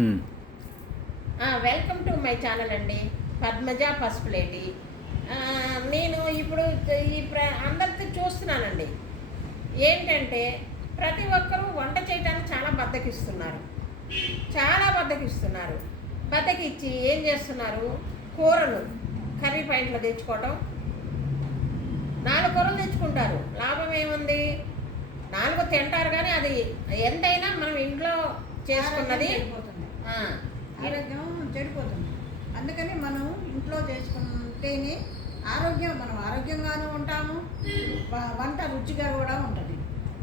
హ్మ్. Welcome to my channel అండి. పద్మజ పసుపులేటి. నేను ఇప్పుడు ఈ ప్ర అందరితో చూస్తున్నానండి. ఏంటంటే ప్రతి ఒక్కరూ వంట చేయడానికి చాలా బద్దకిస్తున్నారు. చాలా బద్దకిస్తున్నారు. బద్దకిచ్చి ఏం చేస్తున్నారు? కూరలు కర్రీ పాయింట్లో తెచ్చుకోవడం నాలుగు కూరలు తెచ్చుకుంటారు. లాభం ఏముంది? నాలుగు తింటారు కానీ అది ఎంతైనా మనం ఇంట్లో చేసుకున్నది ఆరోగ్యం చెడిపోతుంది. అందుకని మనం ఇంట్లో చేసుకుంటేనే ఆరోగ్యం మనం ఆరోగ్యంగానూ ఉంటాము. వంట రుచిగా కూడా ఉంటుంది.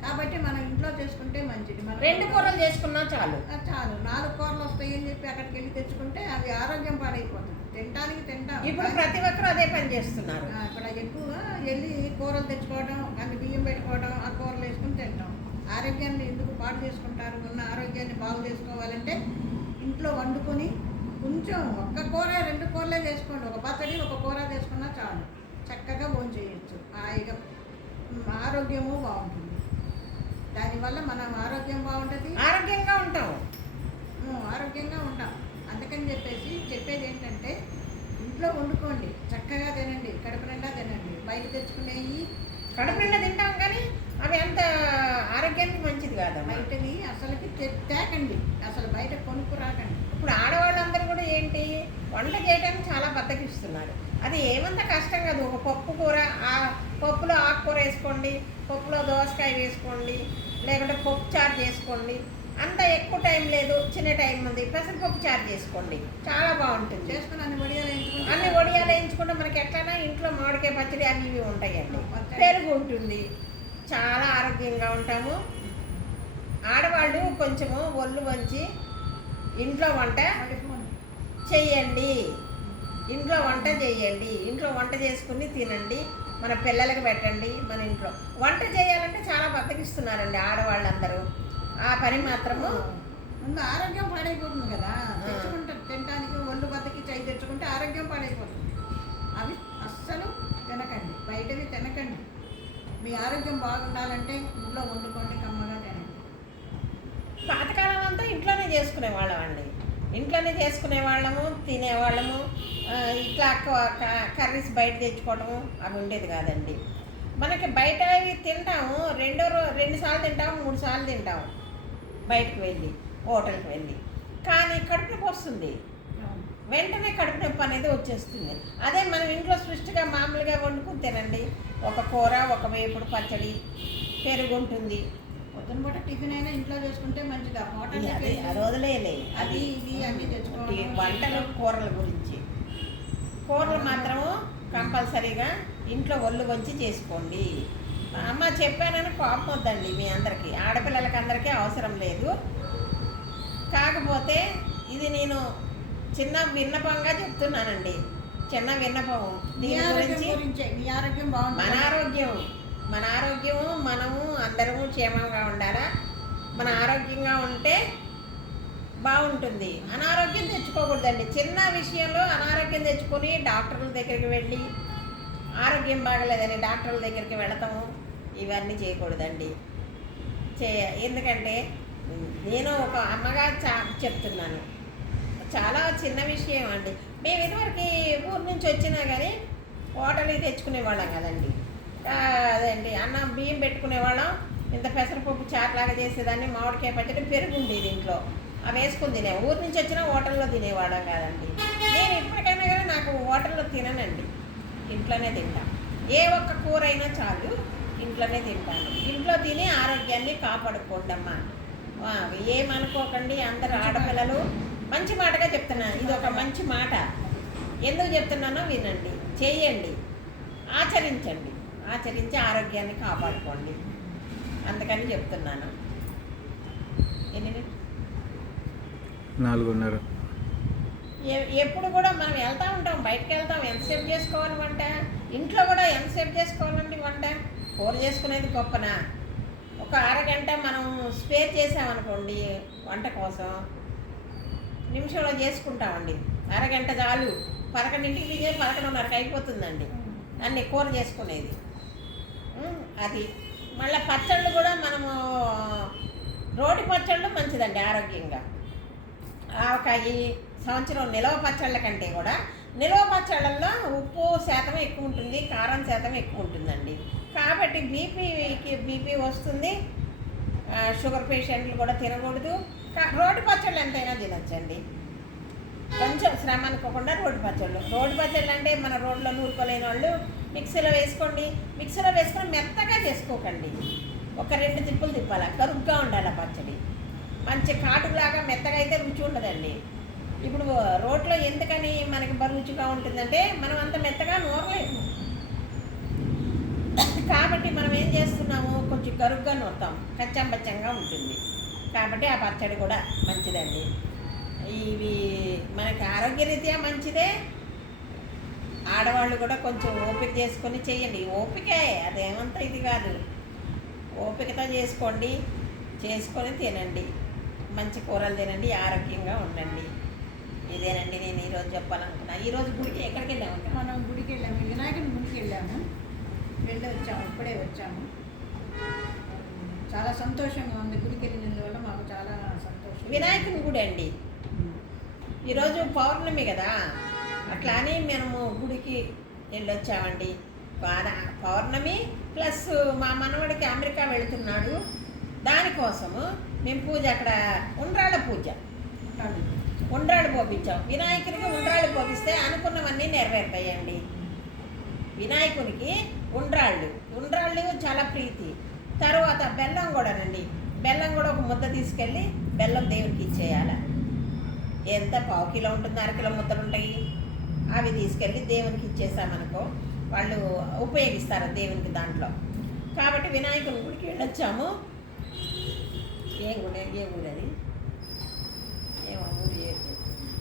కాబట్టి మనం ఇంట్లో చేసుకుంటే మంచిది. మనం రెండు కూరలు చేసుకున్నా చాలు. చాలు. నాలుగు కూరలు వస్తాయని చెప్పి అక్కడికి వెళ్ళి తెచ్చుకుంటే అది ఆరోగ్యం పాడైపోతుంది. తినడానికి తింటాం. ఇప్పుడు ప్రతి ఒక్కరు అదే పని చేస్తున్నారు. ఇక్కడ ఎక్కువగా వెళ్ళి కూరలు తెచ్చుకోవడం అన్ని బియ్యం పెట్టుకోవడం ఆ కూరలు వేసుకుని తింటాం. ఆరోగ్యాన్ని ఎందుకు పాడు చేసుకుంటారు? ఉన్న ఆరోగ్యాన్ని బాగు చేసుకోవాలంటే ఇంట్లో వండుకొని కొంచెం ఒక్క కూర రెండు కూరలే చేసుకోండి. ఒక పచ్చడి ఒక కూర చేసుకున్నా చాలు. చక్కగా భోజనం చేయొచ్చు. హాయిగా. ఆరోగ్యము బాగుంటుంది. దానివల్ల మనం ఆరోగ్యం బాగుంటుంది. ఆరోగ్యంగా ఉంటాం ఆరోగ్యంగా ఉంటాం. అందుకని చెప్పేసి చెప్పేది ఏంటంటే ఇంట్లో వండుకోండి. చక్కగా తినండి. కడుపు నిండా తినండి. బయట తెచ్చుకునేవి కడుపు నిండా తింటాం కానీ అవి అంత ఆరోగ్యానికి మంచిది కాదమ్మా. బయటవి అసలుకి తేకండి. అసలు బయట కొనుక్కు రాకండి. ఇప్పుడు ఆడవాళ్ళందరూ కూడా ఏంటి వంట చేయడానికి చాలా బద్దకిస్తున్నారు. అది ఏమంత కష్టం కాదు. ఒక పప్పు కూర ఆ పప్పులో ఆకుకూర వేసుకోండి పప్పులో దోసకాయ వేసుకోండి లేకుంటే పప్పు చారు చేసుకోండి. అంత ఎక్కువ టైం లేదు చిన్న టైం ఉంది పెసరపప్పు చారు చేసుకోండి. చాలా బాగుంటుంది. చేసుకుని అన్ని వడియాలు వేయించుకుంటే అన్ని వడియాలు వేయించుకుంటే మనకి ఎట్లైనా ఇంట్లో మామిడికాయ పచ్చడి అవి ఇవి ఉంటాయండి. పెరుగు ఉంటుంది. చాలా ఆరోగ్యంగా ఉంటాము. ఆడవాళ్ళు కొంచెము ఒళ్ళు వంచి ఇంట్లో వంట చేయండి చెయ్యండి. ఇంట్లో వంట చేయండి ఇంట్లో వంట చేసుకుని తినండి. మన పిల్లలకి పెట్టండి మన ఇంట్లో. వంట చేయాలంటే చాలా బద్దకిస్తున్నారండి ఆడవాళ్ళందరూ. ఆ పని మాత్రము ఆరోగ్యం పాడైపోతుంది కదా. మీ ఆరోగ్యం బాగుండాలంటే ఇంట్లో వండుకోండి కమ్మగా తినండి. పాతకాలం అంతా ఇంట్లోనే చేసుకునే వాళ్ళమండి ఇంట్లోనే చేసుకునే వాళ్ళము తినేవాళ్ళము ఇట్లా కర్రీస్ బయట తెచ్చుకోవడము అవి ఉండేది కాదండి. మనకి బయట అవి తింటాము రెండో రో రెండు సార్లు తింటాము మూడు సార్లు తింటాము బయటకు వెళ్ళి హోటల్కి వెళ్ళి. కానీ కడుపు వస్తుంది. వెంటనే కడుపు నొప్పి అనేది వచ్చేస్తుంది. అదే మనం ఇంట్లో సృష్టిగా మామూలుగా వండుకుని తినండి. ఒక కూర ఒక వేపుడు పచ్చడి పెరుగు ఉంటుంది. పొద్దున పూట టిఫిన్ అయినా ఇంట్లో చేసుకుంటే మంచిది. ఆ హోటల్ ఇది అదే ఇది అన్ని తెచ్చుకోవడం ఈ వంటలు కూరల గురించి. కూరలు మాత్రము కంపల్సరీగా ఇంట్లో ఒళ్ళు వంచి చేసుకోండి. అమ్మ చెప్పానని కోపం వద్దండి మీ అందరికీ. ఆడపిల్లలకి అందరికీ అవసరం లేదు. కాకపోతే ఇది నేను చిన్న విన్నపంగా చెప్తున్నానండి. చిన్న విన్నపం. దీని ఆరోగ్యం గురించి ఆరోగ్యం మన ఆరోగ్యం మన ఆరోగ్యము మనము అందరము క్షేమంగా ఉండాలా? మన ఆరోగ్యంగా ఉంటే బాగుంటుంది. అనారోగ్యం తెచ్చుకోకూడదండి. చిన్న విషయంలో అనారోగ్యం తెచ్చుకొని డాక్టర్ల దగ్గరికి వెళ్ళి ఆరోగ్యం బాగలేదని డాక్టర్ల దగ్గరికి వెళతాము ఇవన్నీ చేయకూడదండి. చే ఎందుకంటే నేను ఒక అమ్మగా చా చెప్తున్నాను. చాలా చిన్న విషయం అండి. మేము ఇదివరకు ఊరు నుంచి వచ్చినా కానీ హోటల్కి తెచ్చుకునే వాళ్ళం కదండి. అదండి అన్నం బియ్యం పెట్టుకునే వాళ్ళం. ఇంత పెసరపప్పు చాట్లాగా చేసేదాన్ని మామిడికాయ పచ్చడి పెరుగు ఉండేది ఇంట్లో. అవి వేసుకుని తినే ఊరి నుంచి వచ్చినా హోటల్లో తినేవాళ్ళం కాదండి. నేను ఇప్పటికైనా కానీ నాకు హోటల్లో తిననండి. ఇంట్లోనే తింటాను ఏ ఒక్క కూర అయినా చాలు ఇంట్లోనే తింటాను. ఇంట్లో తిని ఆరోగ్యాన్ని కాపాడుకోండి అమ్మా ఏమనుకోకండి అందరు ఆడపిల్లలు. మంచి మాటగా చెప్తున్నాను. ఇది ఒక మంచి మాట. ఎందుకు చెప్తున్నానో వినండి. చేయండి. ఆచరించండి. ఆచరించి ఆరోగ్యాన్ని కాపాడుకోండి. అందుకని చెప్తున్నాను. నాలుగున్నర. ఎప్పుడు కూడా మనం వెళ్తూ ఉంటాం. బయటకు వెళ్తాం. ఎంతసేపు చేసుకోవాలి వంట? ఇంట్లో కూడా ఎంతసేపు చేసుకోవాలండి వంట? కూర చేసుకునేది గొప్పనా? ఒక అరగంట మనం స్పేర్ చేసామనుకోండి వంట కోసం. నిమిషంలో చేసుకుంటామండి. అరగంట చాలు. పదకొండింటికి దిగే పదకొండున్నరకు అయిపోతుందండి. అన్ని కూర చేసుకునేది. అది. మళ్ళీ పచ్చళ్ళు కూడా మనము రోటి పచ్చళ్ళు మంచిదండి ఆరోగ్యంగా. ఆవకాయ సంవత్సరం నిలవ పచ్చళ్ళ కంటే కూడా నిలవ పచ్చళ్ళల్లో ఉప్పు శాతం ఎక్కువ ఉంటుంది కారం శాతం ఎక్కువ ఉంటుందండి. కాబట్టి బీపీకి బీపీ వస్తుంది షుగర్ పేషెంట్లు కూడా తినకూడదు. కా- రోడ్డు పచ్చళ్ళు ఎంతైనా తినొచ్చండి. కొంచెం శ్రమ అనుకోకుండా రోడ్డు పచ్చళ్ళు. రోడ్డు పచ్చళ్ళు అంటే మన రోడ్లో నూరుకోలేని వాళ్ళు మిక్సీలో వేసుకోండి. మిక్సీలో వేసుకొని మెత్తగా చేసుకోకండి. ఒక రెండు తిప్పులు తిప్పాలి. కరుగ్గా ఉండాలి ఆ పచ్చడి. మంచి కాటులాగా మెత్తగా అయితే రుచి ఉండదండి. ఇప్పుడు రోడ్లో ఎందుకని మనకి రుచిగా ఉంటుందంటే మనం అంత మెత్తగా నూరలేము. కాబట్టి మనం ఏం చేస్తున్నాము? కొంచెం కరుగ్గా నూరుతాం. కచ్చంబచ్చంగా ఉంటుంది. కాబట్టి ఆ పచ్చడి కూడా మంచిదండి. ఇవి మనకి ఆరోగ్యరీత్యా మంచిదే. ఆడవాళ్ళు కూడా కొంచెం ఓపిక చేసుకొని చేయండి. ఓపికే అదేమంత ఇది కాదు. ఓపికతో చేసుకోండి. చేసుకొని తినండి. మంచి కూరలు తినండి. ఆరోగ్యంగా ఉండండి. ఇదేనండి నేను ఈరోజు చెప్పాలనుకున్నా. ఈరోజు గుడికి ఎక్కడికి వెళ్ళాము మనం గుడికి వెళ్ళాము. వినాయకుని గుడికి వెళ్ళాము. వెళ్ళి వచ్చాము ఇప్పుడే వచ్చాము. చాలా సంతోషంగా ఉంది. గుడికి వెళ్ళినందువల్ల మాకు చాలా సంతోషం. వినాయకుని గుడి అండి. ఈరోజు పౌర్ణమి కదా. అట్లా అని మనము గుడికి వెళ్ళొచ్చామండి. పౌర- పౌర్ణమి ప్లస్ మా మనవడికి అమెరికా వెళుతున్నాడు. దానికోసము మేము పూజ అక్కడ ఉండ్రాళ్ళ పూజ. ఉండ్రాళ్ళు పోపించాం వినాయకునికి ఉండ్రాళ్ళు పోపిస్తే అనుకున్నవన్నీ నెరవేరుతాయండి. వినాయకునికి ఉండ్రాళ్ళు. ఉండ్రాళ్ళు చాలా ప్రీతి. తర్వాత బెల్లం కూడానండి. బెల్లం కూడా ఒక ముద్ద తీసుకెళ్ళి బెల్లం దేవునికి ఇచ్చేయాలి. ఎంత పావు కిలో ఉంటుంది అరకిలో ముద్దలు ఉంటాయి? అవి తీసుకెళ్ళి దేవునికి ఇచ్చేసామనుకో వాళ్ళు ఉపయోగిస్తారు దేవునికి దాంట్లో. కాబట్టి వినాయకుని గుడికి వెళ్ళొచ్చాము. ఏం గుడి ఏ ఊరు అది? ఏమో ఊరు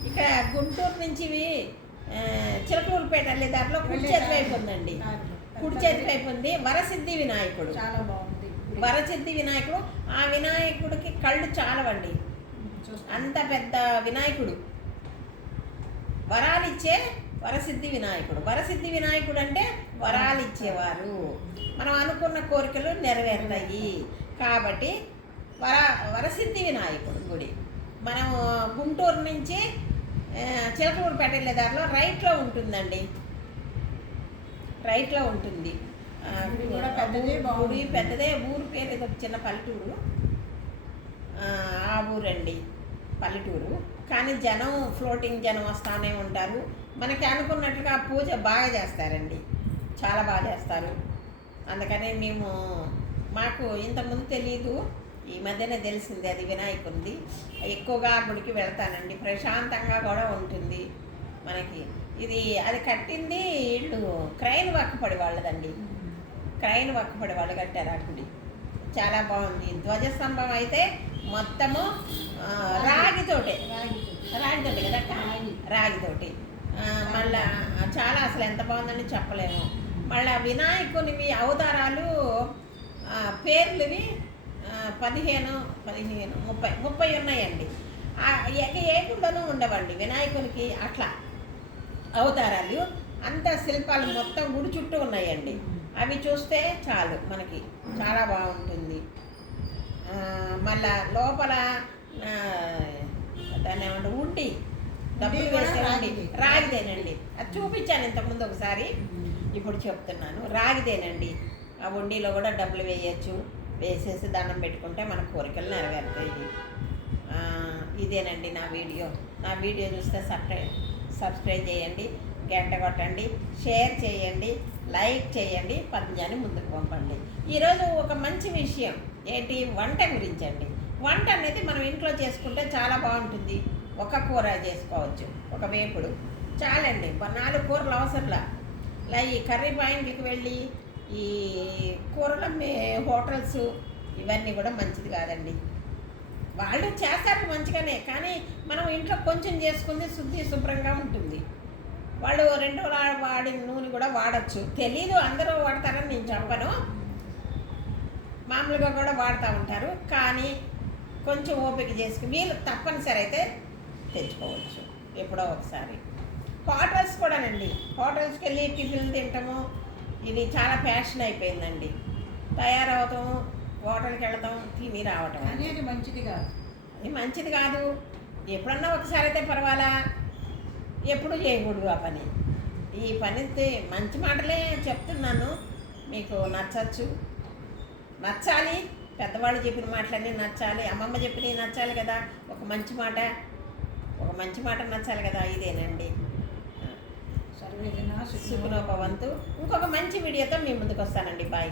ఇక్కడ గుంటూరు నుంచి చిలకలూరుపేట వెళ్ళే దాంట్లో కుడి చేతి వైపు ఉందండి కుడి చేతి వైపు ఉంది వరసిద్ధి వినాయకుడు. చాలా బాగుంది. వరసిద్ధి వినాయకుడు. ఆ వినాయకుడికి కళ్ళు చాలవండి. అంత పెద్ద వినాయకుడు. వరాలిచ్చే వరసిద్ధి వినాయకుడు. వరసిద్ధి వినాయకుడు అంటే వరాలు ఇచ్చేవారు మనం అనుకున్న కోరికలు నెరవేరుతాయి. కాబట్టి వర వరసిద్ధి వినాయకుడు గుడి. మనం గుంటూరు నుంచి చిలకలూరుపేట వెళ్ళే దారిలో రైట్లో ఉంటుందండి. రైట్లో ఉంటుంది. కూడా పెద్దదే, బాగుంది. పెద్దదే ఊరు పేరు ఏదో చిన్న పల్లెటూరు. ఆ, ఊరండి పల్లెటూరు. కానీ జనం ఫ్లోటింగ్ జనం వస్తానే ఉంటారు. మనకి అనుకున్నట్లుగా పూజ బాగా చేస్తారండి. చాలా బాగా చేస్తారు. అందుకని మేము మాకు ఇంతకుముందు తెలియదు ఈ మధ్యనే తెలిసింది అది వినాయకుంది ఎక్కువగా గుడికి వెళ్తానండి. ప్రశాంతంగా కూడా ఉంటుంది మనకి. ఇది అది కట్టింది ఇళ్ళు క్రైన్ వక్కపడి వాళ్ళదండి. క్రైన్ వక్కపడి వాళ్ళు కట్టారు ఆ గుడి. చాలా బాగుంది. ధ్వజస్తంభం అయితే మొత్తము రాగితోటే. రాగి రాగితోటి కదా. రాగితోటి. మళ్ళా చాలా అసలు ఎంత బాగుందని చెప్పలేము. మళ్ళా వినాయకునివి అవతారాలు పేర్లువి పదిహేను పదిహేను ముప్పై ముప్పై ఉన్నాయండి. ఏ గుళ్ళోనూ ఉండవండి. వినాయకునికి అట్లా అవతారాలు అంత శిల్పాలు మొత్తం గుడి చుట్టూ ఉన్నాయండి. అవి చూస్తే చాలు మనకి. చాలా బాగుంటుంది. మళ్ళా లోపల దాన్ని ఏమంటారు? ఉండి డబ్బులు వేసే ఉండి. రాగిదేనండి. అది చూపించాను ఇంతకుముందు ఒకసారి. ఇప్పుడు చెప్తున్నాను. రాగిదేనండి. ఆ ఉండిలో కూడా డబ్బులు వేయచ్చు. వేసేసి దండం పెట్టుకుంటే మన కోరికలు నెరవేరుతాయి. ఇదేనండి నా వీడియో. నా వీడియో చూస్తే సబ్స్క్రైబ్ సబ్స్క్రైబ్ చేయండి గంట కొట్టండి షేర్ చేయండి లైక్ చేయండి పద్యాన్ని ముందుకు పంపండి. ఈరోజు ఒక మంచి విషయం. ఏంటి? వంట గురించి అండి వంట అనేది మనం ఇంట్లో చేసుకుంటే చాలా బాగుంటుంది. ఒక కూర చేసుకోవచ్చు ఒక వేపుడు. చాలండి. నాలుగు కూరలు అవసరంలా. లై ఈ కర్రీ పాయింట్కి వెళ్ళి ఈ కూరలు అమ్మే హోటల్స్ ఇవన్నీ కూడా మంచిది కాదండి. వాళ్ళు చేస్తారు మంచిగానే కానీ మనం ఇంట్లో కొంచెం చేసుకుంది శుద్ధి శుభ్రంగా ఉంటుంది. వాళ్ళు రెండు వాడిన నూనె కూడా వాడచ్చు. తెలీదు అందరూ వాడతారని నేను చెప్పను. మామూలుగా కూడా వాడుతూ ఉంటారు కానీ కొంచెం ఓపిక చేసుకుని వీళ్ళు తప్పనిసరి అయితే తెచ్చుకోవచ్చు ఎప్పుడో ఒకసారి. హోటల్స్ కూడానండి హోటల్స్కి వెళ్ళి టిఫిన్లు తింటాము ఇది చాలా ఫ్యాషన్ అయిపోయిందండి. తయారవటం హోటల్కి వెళ్తాం తిని రావటం కానీ అది మంచిది కాదు. ఇది మంచిది కాదు. ఎప్పుడన్నా ఒకసారి అయితే పర్వాలా? ఎప్పుడు చేయకూడదు ఆ పని. ఈ పని మంచి మాటలే చెప్తున్నాను. మీకు నచ్చచ్చు. నచ్చాలి. పెద్దవాళ్ళు చెప్పిన మాటలన్నీ నచ్చాలి. అమ్మమ్మ చెప్పినవి నచ్చాలి కదా. ఒక మంచి మాట. ఒక మంచి మాట నచ్చాలి కదా. ఇదేనండి. సర్వేజన సుఖనోపవంతు ఇంకొక మంచి వీడియోతో మీ ముందుకు వస్తానండి బాయ్.